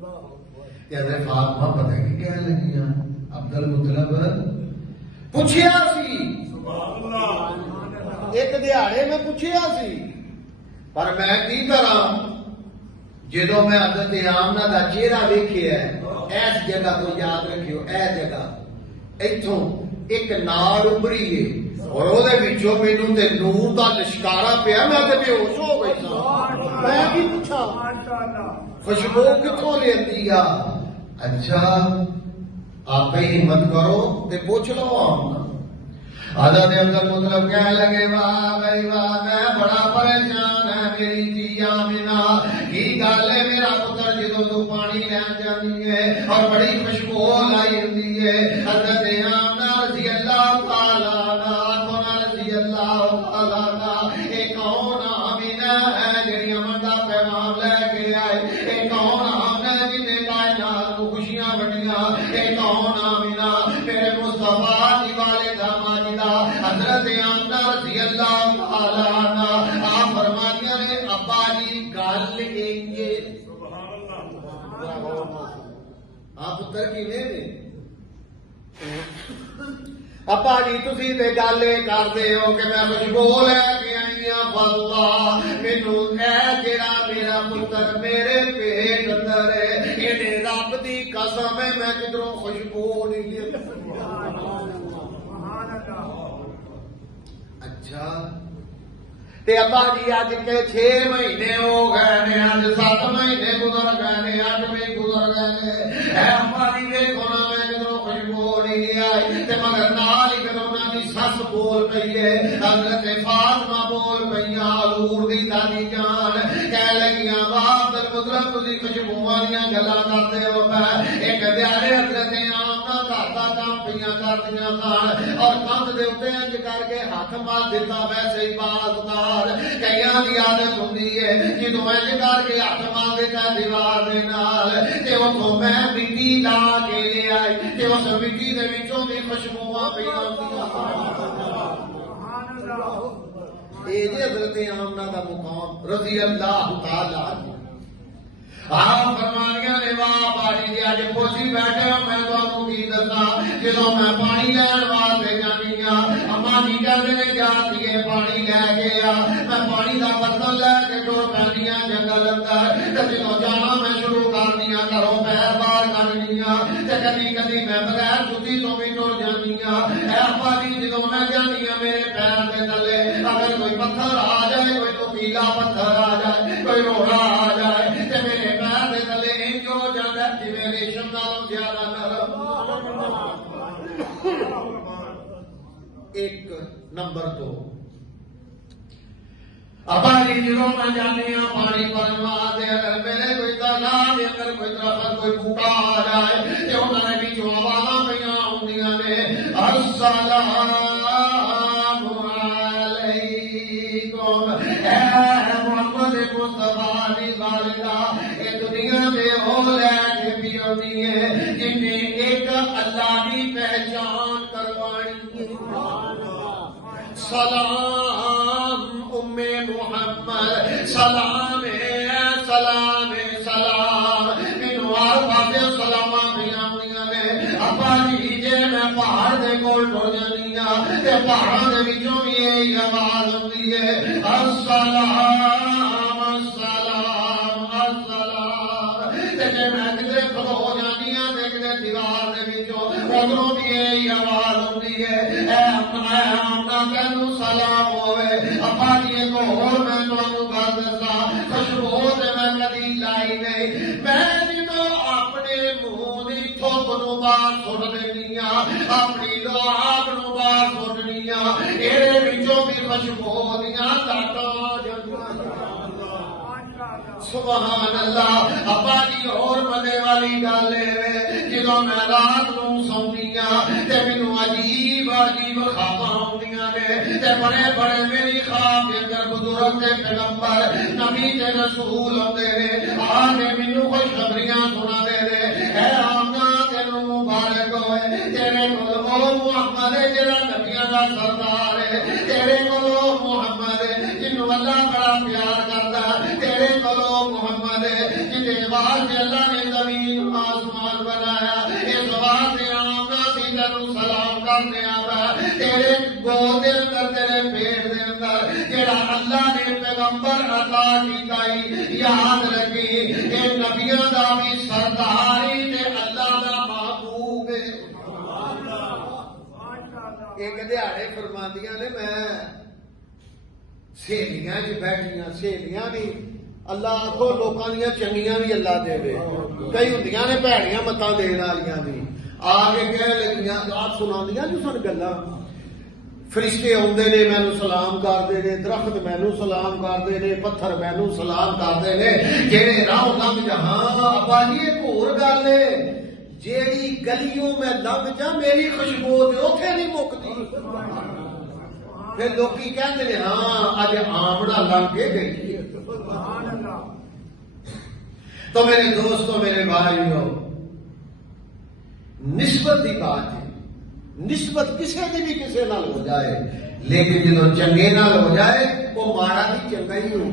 حضرت فاطمہ پتہ کی کہنے لگی عبد المطلب پوچھیا سی ایک دیہڑے میں پوچھیا سی پر میں کی کراں جدو میں حضرت آمنہ دا چہرہ ویکھیا ہے اس جگہ کو یاد رکھیو اے جگہ ایتھوں ایک نار ابری ہے اور وہ دے وچوں مینوں تے نور دا لشکارا پیا میں تے بے ہوش ہو گئی سا میں کی پوچھا خوشبو کتوں لیندی آ اچھا آپ ہی ہمت کرو تے پوچھ لو آمنہ حضرت عبد المطلب کہنے لگے واہ بھائی واہ میں بڑا پریشان ہے میری دھی آمنہ کی گل ہے میرا پتر جدوں تو پانی لین جاندی ہے اور بڑی خوشبو لائی ہوندی ہے حضرت آمنہ رضی اللہ تعالی عنہا رضی اللہ تعالی عنہ اے کون آمنہ ہے جڑی امن دا پیغام لے کے آئے اے کون آمنہ جن نے کائنات کو خوشیاں بنیاں اے کون آمنہ میرے مصطفیٰ دی والدہ حضرت آمنہ رضی اللہ تعالی عنہ آپ فرماتی ہیں ابا جی گل ایک آپ پتر کی نہیں ابا جی تسی تے گل کردے ہو کہ میں خوشبو لے کے آئی ہاں واللہ مینوں اے جڑا میرا پتر میرے پیٹ اندر ہے اینے رب دی قسم ہے میں کدھروں خوشبو نہیں لے اچھا تے ابا جی اج کے 6 مہینے ہو گئے نے اج 7 مہینے گزر گئے نے 8ویں گزر گئے نے اے ابا جی دیکھو نا میں کدھروں خوشبو نہیں آئی تے مگر نال ہی کدھروں نہ دی سس بول پئی ہے حضرت فاطمہ بول پئیاں حضور دی دادی جان کہہ لگیاں واہ عبد المطلب تسی خوشبو والیاں گلاں کردے ہو پے ایک دیارے حضرت آمنہ گھر دا کام پئیاں کردیاں سن اور کندھ دے اوتے انج کر کے ہاتھ مار دیتا ویسے ہی باز کار کئیاں دی عادت ہوندی ہے جدوں انج کر کے ہاتھ مار دیتا دیوار دے نال تے اوتھوں میں مٹی لا کے لے آئی تے اس مٹی دے وچوں بھی خوشبوواں پئیاں ہوندیاں اے جے حضرت آمنہ دا مقام رضی اللہ تعالی عنہ آپ فرمانیاں نے واہ باری جی اج پوچھی بیٹھے ہو میں تانوں کی دساں جدوں میں پانی لین واسطے جانی ہاں اما جی کہندے نے جا دیے پانی لے کے آ میں پانی دا برتن لے کے ٹر پیندیاں جنگل اندر تے جدوں جانا میں شروع کردیاں گھروں پیر باہر کڈنیاں تے کدی کدی میں بغیر جُتی تو بھی ٹر جانی ہاں اے ابا جی جدوں میں جانی ہاں میرے پیر دے تلے اگر کوئی پتھر آ جائے کوئی نوکیلا پتھر آ جائے کوئی روڑا آ جائے تے میرے پیر دے تلے انج ہو جاندا جویں ریشم نالوں زیادہ نرم ایک نمبر 2 ابا جی جدوں میں جانے ہاں پانی بھرن واسطے اگر میرے کوئی تالاب دے اندر کوئی درخت کوئی بوٹا آ جائے تے انہاں دے وچوں آوازاں پیاں ہوندیاں نے السلام علیکم اے محمد مصطفیٰ دی والدہ اے دنیا دے او لے کے بھی ہوندی ہے جن نے ایک اللہ دی پہچان کروانی سلام ام محمد سلام سلام سلام مینوں ہر پاسے سلاما پیاں ہوندیاں نے ابا جی جے میں پہاڑ دے کول ٹر جانی ہاں تے پہاڑاں دے وچوں بھی یہی آواز ہوندی ہے السلام السلام السلام تے جے میں کدے کھلو جانی ہاں تے کدے دیوار دے وچوں ادھروں بھی یہی آواز ہوندی ہے اے آمنہ تینوں سلام ہوئے ابا جی ایک ہور میں تانوں گل دساں خوشبو تے میں کدی لائی نہیں میں جدوں اپنے منہ دی تھوک نوں باہر سٹ دینی ہاں اپنی لعاب نوں باہر سٹنی ہاں ایدے وچوں بھی خوشبو دیاں لاٹاں جاندیاں سبحان اللہ ابا جی اور مزے والی گل ہے جدوں میں رات نوں سوندی ہاں تے مینوں عجیب عجیب خواباں آوندیاں نے تے بڑے بڑے میری خواب دے اندر بزرگ تے پیغمبر نبی تے رسول ہوندے نے آ کے مینوں خوشخبریاں سنا دے اے آمنہ تینوں مبارک ہوئے تیرے کول او محمد جڑا نبیاں دا سردار ہے تیرے کول او محمد جنوں اللہ بڑا پیار کردا تیرے کول محمد جے واسطے اللہ نے زمین آسمان بنایا، اس واسطے آمنا سی تینوں سلام کرنے آتا، تیرے گود دے اندر تیرے پیٹ دے اندر جڑا اللہ نے پیغمبر عطا کیتا ہی، یاد رکھی اے نبیوں دا بھی سردار ہی تے اللہ دا محبوب ہے۔ ایک دیہڑے فرماندیاں نے میں سہیلیاں چ بیٹھیاں، سہیلیاں بھی اللہ آخو لوکاں دیاں چنگیاں بھی اللہ دے، کئی ہوندیاں نے بھڑیاں متاں دین والیاں بھی، آ کے کہہ لگیاں آپ سناندیاں جو سن گلاں، فرشتے آندے نے مینوں سلام کردے نے، درخت مینوں سلام کردے نے، پتھر مینوں سلام کردے نے، جہڑے راہ لنگ جا۔ ہاں ابا جی ایک ہور گل ہے، جیڑی گلیوں میں لنگ جا میری خوشبو تے اوتھے نہیں مکدی۔ پھر لوکی کہندے نے ہاں اج آمڑا لنگ کے گئی۔ تو میرے دوستو میرے بھائیو، نسبت کی بات ہے، نسبت کسی کی بھی کسی نال ہو جائے، لیکن جدو چنگے نال ہو جائے وہ ماڑا بھی چنگا ہی ہو۔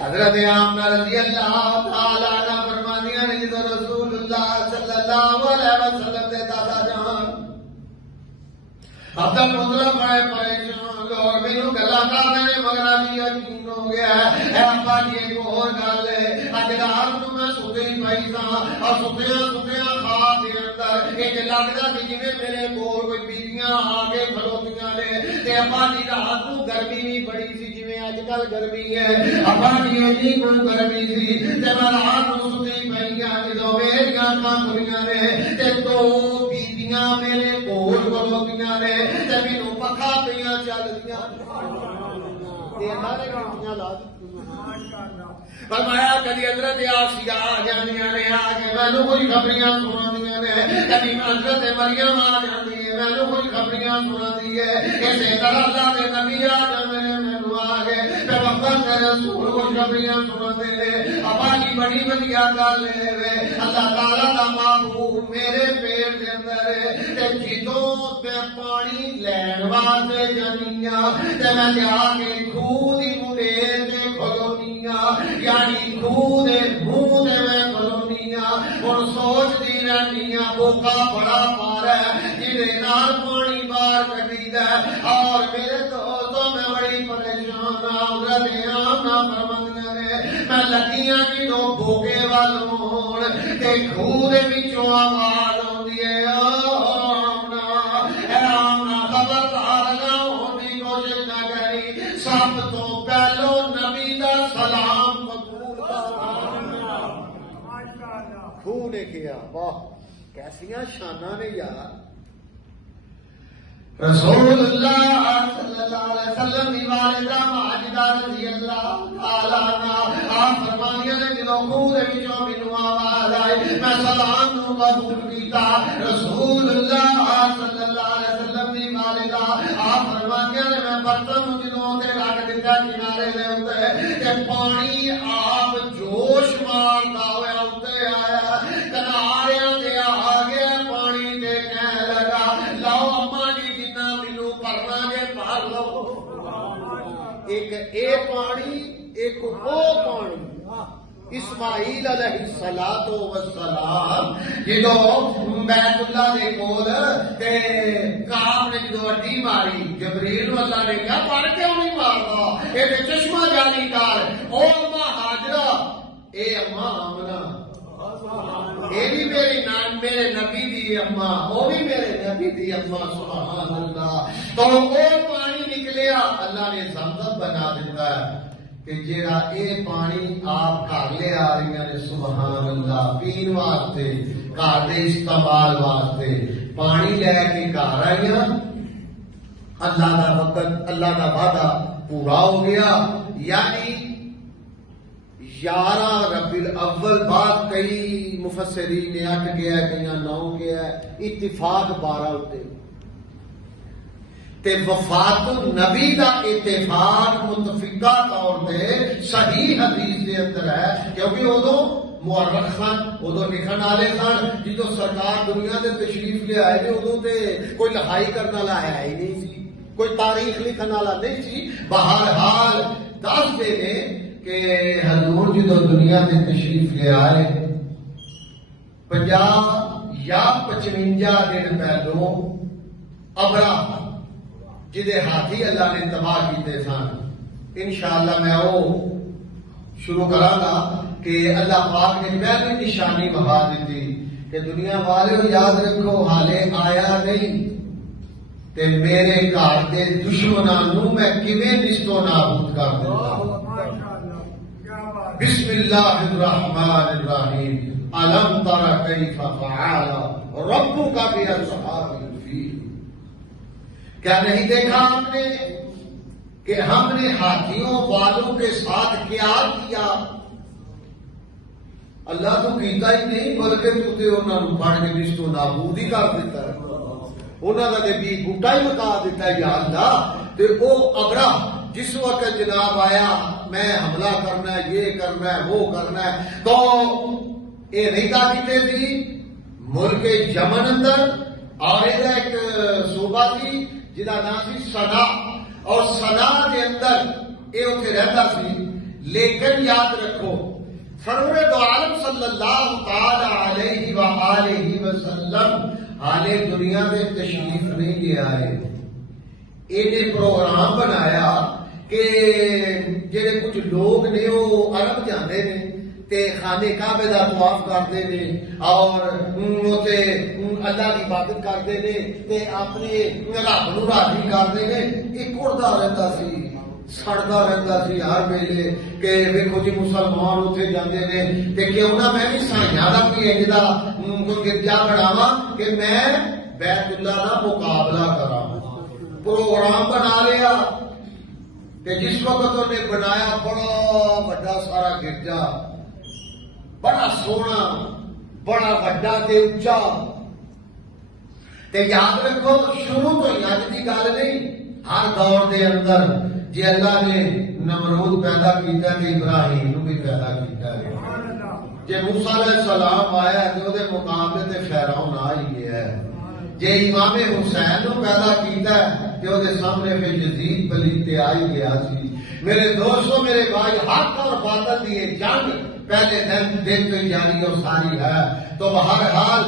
حضرت آمنہ رضی اللہ تعالی عنہ فرماندیاں نے جدو رسول اللہ صلی اللہ علیہ وسلم دے دادا جان عبد المطلب بڑے پریشان لوگ مینوں گلاں کردے نے، مگر ابھی یقین ہو گیا ہے ابا جی ایک اور گل ہے، اج رات نوں میں ستی پئی ساں اور ستیاں خواب دے اندر ایک لگدا سی جویں میرے کول کوئی بیویاں آ کے کھلوتیاں نے، تے ابا جی رات نوں گرمی بھی بڑی سی جویں اج کل گرمی ہے، ابا جی ایڈی کو گرمی سی تے میں رات نوں ستی پئی ہاں، جدوں میریاں اکھاں کھلیاں نے تے دو بیویاں میرے کول کھلوتیاں نے تے مینوں پکھا پیاں چل دیاں فرمایا کدی حضرت آسیہ آ جاندیاں نے، آ کے مینوں کوئی خبریاں سناندیاں نے، کدی حضرت مریم آ جاندی ہے مینوں کوئی خبریاں سناندی ہے، اسی طرح اللہ دے نبی آ جاندے نے مینوں آ کے پیغمبر تے رسول کوئی خبریاں سناندے نے۔ ابا جی بڑی وڈیا گل ہے اللہ تعالی دا محبوب میرے پیٹ دے اندر ہے، تے جدوں تے پانی لین واسطے جانیاں تے میں جا کے خوہ دی مڈیر تے کھلونیاں، یعنی خوہ دے منہ تے میں کھلونیاں، ہن سوچدی رہنیاں بوکا بڑا مارا ہے جہدے نال پانی باہر کڈیدا ہے، اور میرے دوستوں میں بڑی پریشان حضرت آمنہ فرماندیاں نے میں لگیاں جدوں بوکے ول ہون تے خوہ دے وچوں آواز آندی ہے آمنہ خبردار نہ ہون دی کوشش نہ کری، سب تو پہلو نبی دا سلام قبول کر۔ خوہ نے کیا، واہ کیسیاں شاناں نے یار۔ رسول اللہ صلی اللہ علیہ وسلم دی والدہ ماجدہ رضی اللہ تعالی عنہا آپ فرماندیاں نے جدوں خوہ دے وچوں مینوں آواز آئی میں سلام نوں قبول کیتا۔ رسول اللہ صلی اللہ علیہ وسلم دی والدہ آپ فرماندیاں نے میں برتن نوں جدوں تے رکھ دتا کنارے دے اوتے تے پانی آپ جوش ماردا ہویا اوتے آیا، کناریاں تے آ گیا پانی تے کہنے لگا لاؤ اما جی ایک اے پانی ایک او پانی۔ اسماعیل علیہ السلام جدو بیت اللہ دے کول تے کعب نے جدو اڈی ماری جبریل نو اللہ نے کہا پڑھ کیوں نہیں ماردا، اے تے چشمہ جاری کر، او اما ہاجرہ اے اما آمنہ اے بھی میرے نبی دی اما، وہ بھی میرے نبی دی اما، سبحان اللہ۔ تو وہ پانی نکلیا اللہ نے زمزم بنا دیتا ہے کہ جیڑا اے پانی آپ گھر لے آ رہی ہیں سبحان اللہ پین واسطے گھر دے استعمال واسطے پانی لے کے گھر آئی ہیں، اللہ دا وقت اللہ دا وعدہ پورا ہو گیا، یعنی 11 ربیع الاول بعد کئی مفسرین نے 8 گیا کئی 9 گیا، اتفاق 12 ہوتے تے وفات النبی دا اتفاق متفقہ طور پہ صحیح حدیث دے اندر ہے، کیونکہ ادو مورخ سن، ادو لکھن والے سن، جدو سرکار دنیا تے تشریف لے آئے نے ادو تے کوئی لکھائی کرنے والا ہے ہی نہیں سی، کوئی تاریخ لکھن والا نہیں سی۔ بہرحال دس دے نے کہ کہ حضور جدو دنیا میں تشریف لے آئے 50 یا 55 دن پہلو ابرا جدے ہاتھی اللہ نے تباہ کیتے سن، انشاءاللہ میں وہ شروع کراں گا کہ اللہ پاک نے پہلی نشانی بہا دیتی کہ دنیا والے یاد رکھو حالے آیا نہیں تے میرے گھر دے دشمناں نوں میں کیویں نستو نابود کر دوں۔ بسم اللہ الرحمن الرحیم الم تر کیف فعل ربک باصحاب الفیل، کیا نہیں دیکھا آپ نے کہ ہم نے ہاتھیوں والوں کے ساتھ کیا کیا؟ اللہ تو کیتا ہی نہیں بلکہ تو تے انہاں نوں پڑھ کے نستو نابود ہی کر دیتا ہے، انہاں دا تے بھی بوٹا ہی مکا دیتا ہے یا اللہ۔ تے او ابرا جس وقت جناب آیا میں حملہ کرنا ہے، یہ کرنا ہے، وہ کرنا ہے، تو اے نہیں کیتے تھی ملک یمن اندر اور ایک صوبہ تھی جہاں نام سی سنا، اور سنا کے اندر یہ اتنے رہتا سی۔ لیکن یاد رکھو سرور دو عالم صلی اللہ تعالی علیہ وآلہ وسلم حالے دنیا میں تشریف نہیں لے آئے، انہیں پروگرام بنایا کہ جڑے کچھ لوگ نے وہ عرب جاندے نے تے خانے کعبے دا طواف کرتے نے اور اللہ کی عبادت کرتے نے تے اپنے رب نوں راضی کرتے نے۔ ایک اڑتا رہتا سی سڑتا رہتا سی ہر ویلے کہ ویکھو جی مسلمان اتنے جاندے نے تے کیوں نہ میں بھی سائیاں دا کوئی انج دا کوئی گرجا بناواں کہ میں بیت اللہ دا مقابلہ کراں۔ پروگرام بنا لیا کہ جس وقت انہوں نے بنایا بڑا بڑا سارا گرجا، بڑا سونا، بڑا بڑا تے اونچا، تے یاد رکھو شروع تو ہی اج دی گل نہیں، ہر دور دے اندر جی اللہ نے نمرود پیدا کیتا تے ابراہیم نو بھی پیدا کیتا ہے، جے موسیٰ علیہ السلام آیا تے او دے مقابلے تے فرعون آ ہی گیا ہے، جے امام حسین نو پیدا کیتا ہے تے او دے سامنے پہ یزید پلیت تے آ ہی گیا سی۔ میرے دوستو میرے بھائی، حق اور باطل دی جنگ پہلے دن تو جاری اور ساری ہے، تو بہرحال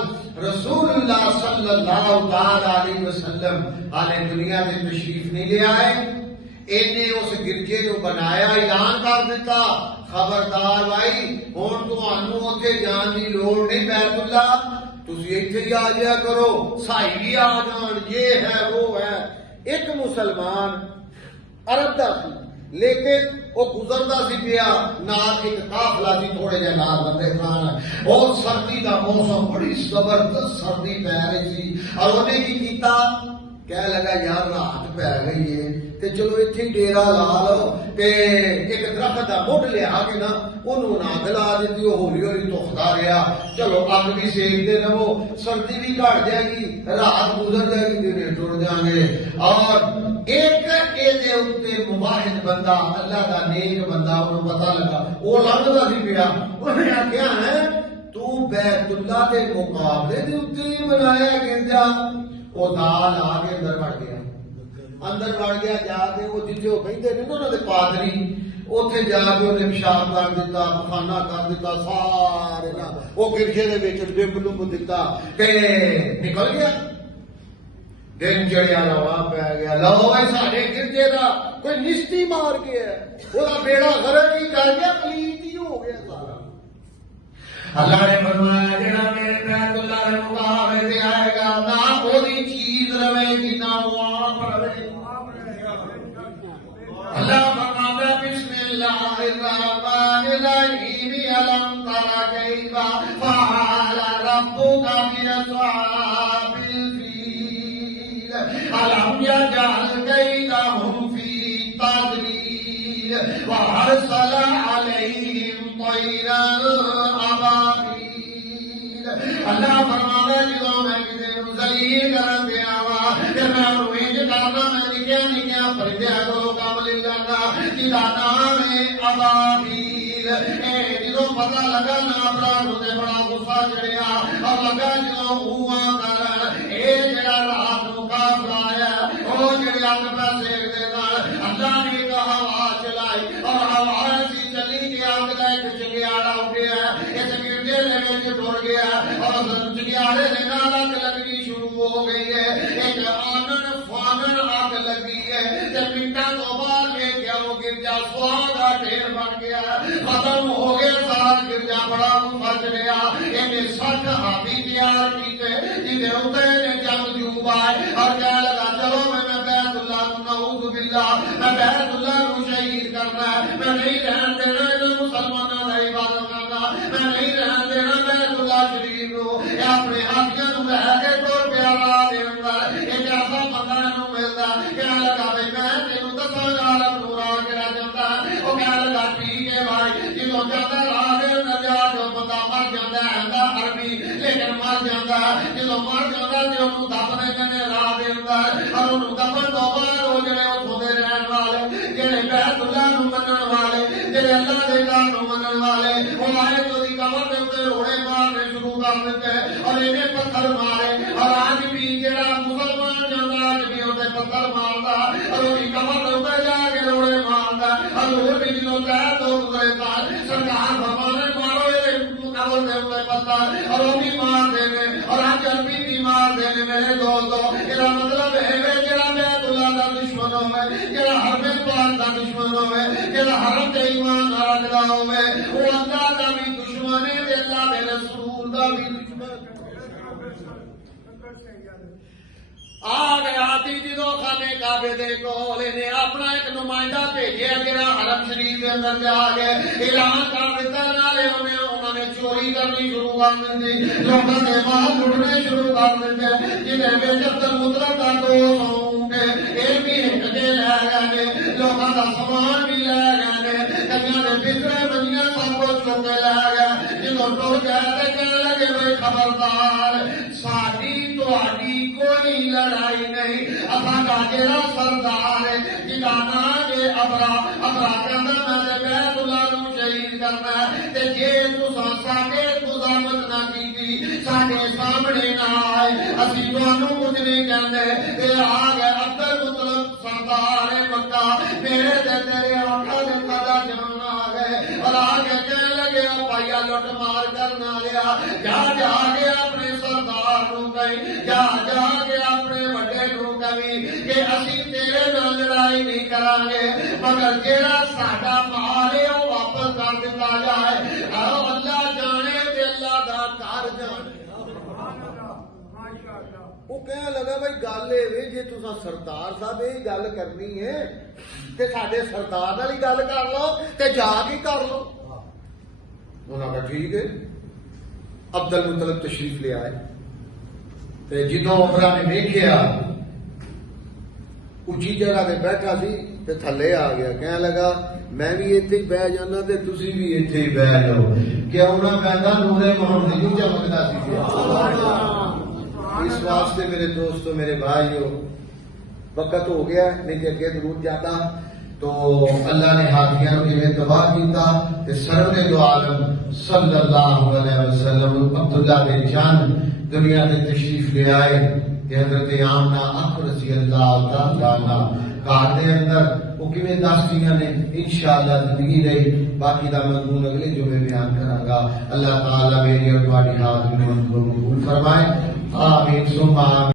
رسول اللہ صلی اللہ تعالی علیہ وسلم آلے دنیا میں تشریف نہیں لے آئے، انہیں اس گرجے کو بنایا، اعلان کر دیتا خبردار بھائی ہن تانوں اوتھے جان دی لوڑ نہیں، بیت اللہ تسی ایتھے ہی آ جایا کرو، سائی بھی آ جان، یہ ہے وہ ہے۔ ایک مسلمان عرب دا سی لیکن وہ گزردا سی پیا، نال ایک قافلہ سی تھوڑے جہے نال بندے کھان، اور سردی دا موسم بڑی زبردست سردی پی رہی سی، اور انہیں کی کیتا کہہ لگا یار رات پی گئی ہے تے چلو اتنے ڈیرا لا لو، تے ایک درخت دا مڈ لیا کے نا انہوں اگ لا دیتی، وہ ہولی ہولی تختا رہا، چلو اگ بھی سیکتے رہو، سردی بھی گھٹ جائے گی، رات گزر جائے گی، دن ٹر جائیں گے۔ اور ایک مباحث بندہ اللہ دا نیک بندہ انہوں پتہ لگا، وہ لڑتا سی پیا، انہیں آخیا ہے تو بیت اللہ کے مقابلے دے اتنے بنایا گرجا، وہ دال آ کے اندر بڑھ گیا، اندر بڑھ گیا جا کے وہ جتنے وہ بہتے نے انہوں نے پادری اتنے جا کے انہیں پیشاب کر دیتا، پخانا کر دیتا، سارے وہ گرجے دے وچ ڈب ڈب دیتا تے نکل گیا۔ دن چڑیا رواں پی گیا، لو بھائی ساڈے گرجے دا کوئی نشتی مار گیا، وہ بیڑا غرق ہی کر گیا، پلیت ہی ہو گیا سارا۔ اللہ نے فرمایا جڑا میرے بیت اللہ دے مقابلے تے آئے گا نہ کوئی چیز رہے گی نہ وہ آپ رہے۔ اللہ فرماتا بسم اللہ الرحمن الرحیم الم تر کیف فعل ربک باصحاب الفیل الم یجعل کیدہم فی تضلیل وارسل علیہم طیرا ابابیل۔ اللہ فرماتا جدوں میں کسی نوں ذلیل کر دیا وا کہ میں انہوں انج کرنا، میں نکیا نکیا پرندے کو کام لے جانا جہاں نام ہے ابابیل۔ جدوں پتہ لگا نا پراہوں تے بڑا غصہ چڑھیا اور لگا جدوں ہوا کر اے جڑا رات نوں قافلہ آیا او جڑے اگ پہ سیک دے نال اللہ نے ایک ہوا چلائی اور ہوا ایسی چلی چ ٹر گیا اور چنگیارے نے نال اگ لگنی شروع ہو گئی ہے. ایک آنن فانن اگ لگی ہے تے منٹاں تو بعد ویکھیا وہ گرجا سواہ دا ڈھیر بن گیا, ختم ہو گیا سارا گرجا. بڑا مفت لیا انہیں 60 ہاتھی تیار کیتے جنہیں اتنے نے جنگجو آئے اور کہنے لگا چلو میں بیت اللہ نعوذ باللہ میں بیت اللہ کو شہید کرنا ہے, میں نہیں رہن دینا انہیں مسلمانوں کا عبادت کرنا, میں نہیں رہن دینا بیت اللہ شریف کو. یہ اپنے ہاتھیوں میں رہ کے تو پیارا دینا ایک ایسا بندہ انہوں ملتا کہنے لگا بھائی میں تینوں دساں عالم نور آ کے رہ جاتا ہے. وہ کہنے لگا ٹھیک ہے بھائی جنہوں جاتا راہ جو بندہ مر جاتا ہے عربی لیکن مر جاتا ہے جدو مر جاتا ہے جو انہوں دفنے کنے راہ دیتا ہے اور انہوں دفن تو بعد وہ جڑے اتھوں دے رہن والے جڑے بیت اللہ نو منن والے جڑے اللہ دے گھر نو منن والے وہ آئے تو دی قبر دے اوپر روڑے مارنے شروع کر دیتے اور انہیں پتھر مارے. اور آج بھی جڑا مسلمان جاتا آج بھی اسے پتھر مارتا اور وہ قبر دے اوپر جا کے روڑے مارتا اور وہ بھی جنوں چاہے تو گزرے تا سرکار فرمانے مارو قبر دے اوپر پتھر اور وہ بھی مار دینے اور آج عربی بھی مار دینے. میرے دوستو یہ مطلب ہے جڑا بیت اللہ دا دشمن ہوئے جڑا حرم پاک دا دشمن ہوئے جڑا حرم تے ایمان رکھدا ہوئے وہ اللہ دا بھی دشمن ہے تے اللہ دے رسول دا بھی دشمن. آ گیا تھی جدو خانے کعبے دے کول نے اپنا ایک نمائندہ بھیجیا جڑا حرم شریف دے اندر جا کے اعلان کر دیتا نالے انہوں نے چوری کرنی شروع کر دی, لوگوں نے مال لٹنے شروع کر دیتے جنہیں بے عبد المطلب کا دوست ہوں گے یہ بھی ہٹ کے لے گئے لوگوں کا سامان بھی لے گئے کئیاں نے بسترے بنیاں سب کو چک کے لے گئے. جدو ٹر گئے تو کہنے لگے بھائی خبردار ساری تہاڈی کوئی لڑائی نہیں, اصا جڑا سردار ہے جہاں نام ہے ابرا کہنا میں بیت اللہ نو شہید کرنا ہے تے جے تساں ساڈے مزاحمت نہ کیتی ساڈے سامنے نہ آئے اسی تانوں کچھ نہیں کہندے. اے آ گئے عبد المطلب سردار مکہ میرے تے تیرے آقا دے قدا جان آ گئے اور آ کے کہنے لگے پایا لٹ مار کرنا لیا جا کے اپنے سردار نو کہیں جا کے اپنے وڈے نو کہیں کہ اسی تیرے نال لڑائی نہیں کران گے مگر جیڑا ساڈا مال ہے وہ واپس کر دتا جائے. اللہ جانے تے اللہ دا گھر جانے. وہ کہنے لگا بھائی گل یہ جی تساں سردار صاحب یہ گل کرنی ہے تے ساڈے سردار نال ہی گل کر لو تے جا کے کر لو. انہوں نے کہا ٹھیک ہے. عبد المطلب تشریف لے آئے تے جدوں عمرہ نے ویکھیا اچھی جگہ تے بیٹھا سی تے تھلے آ گیا کہنے لگا میں بھی ایتھے ہی بہ جانا تے تسی بھی ایتھے ہی بہ جاؤ. کیوں نہ کہندا نور محمد نہیں چمکدا سی. اس واسطے میرے دوستو میرے بھائیو وقت ہو گیا نہیں تے اگے درود جاتا تو اللہ نے ہاتھیاں کو جویں تباہ کیتا تے سرور دو عالم صلی اللہ علیہ وسلم عبداللہ بن جان دنیا میں تشریف لے آئے کہ حضرت آمنہ اخ رضی اللہ تعالیٰ عنہ گھر دے اندر وہ کیویں دستیاں نے انشاءاللہ زندگی رہی باقی دا مضمون اگلے جو میں بیان کراں گا. اللہ تعالیٰ میری اور تہاڈی حاضری کو قبول فرمائے. آمین ثم آمین.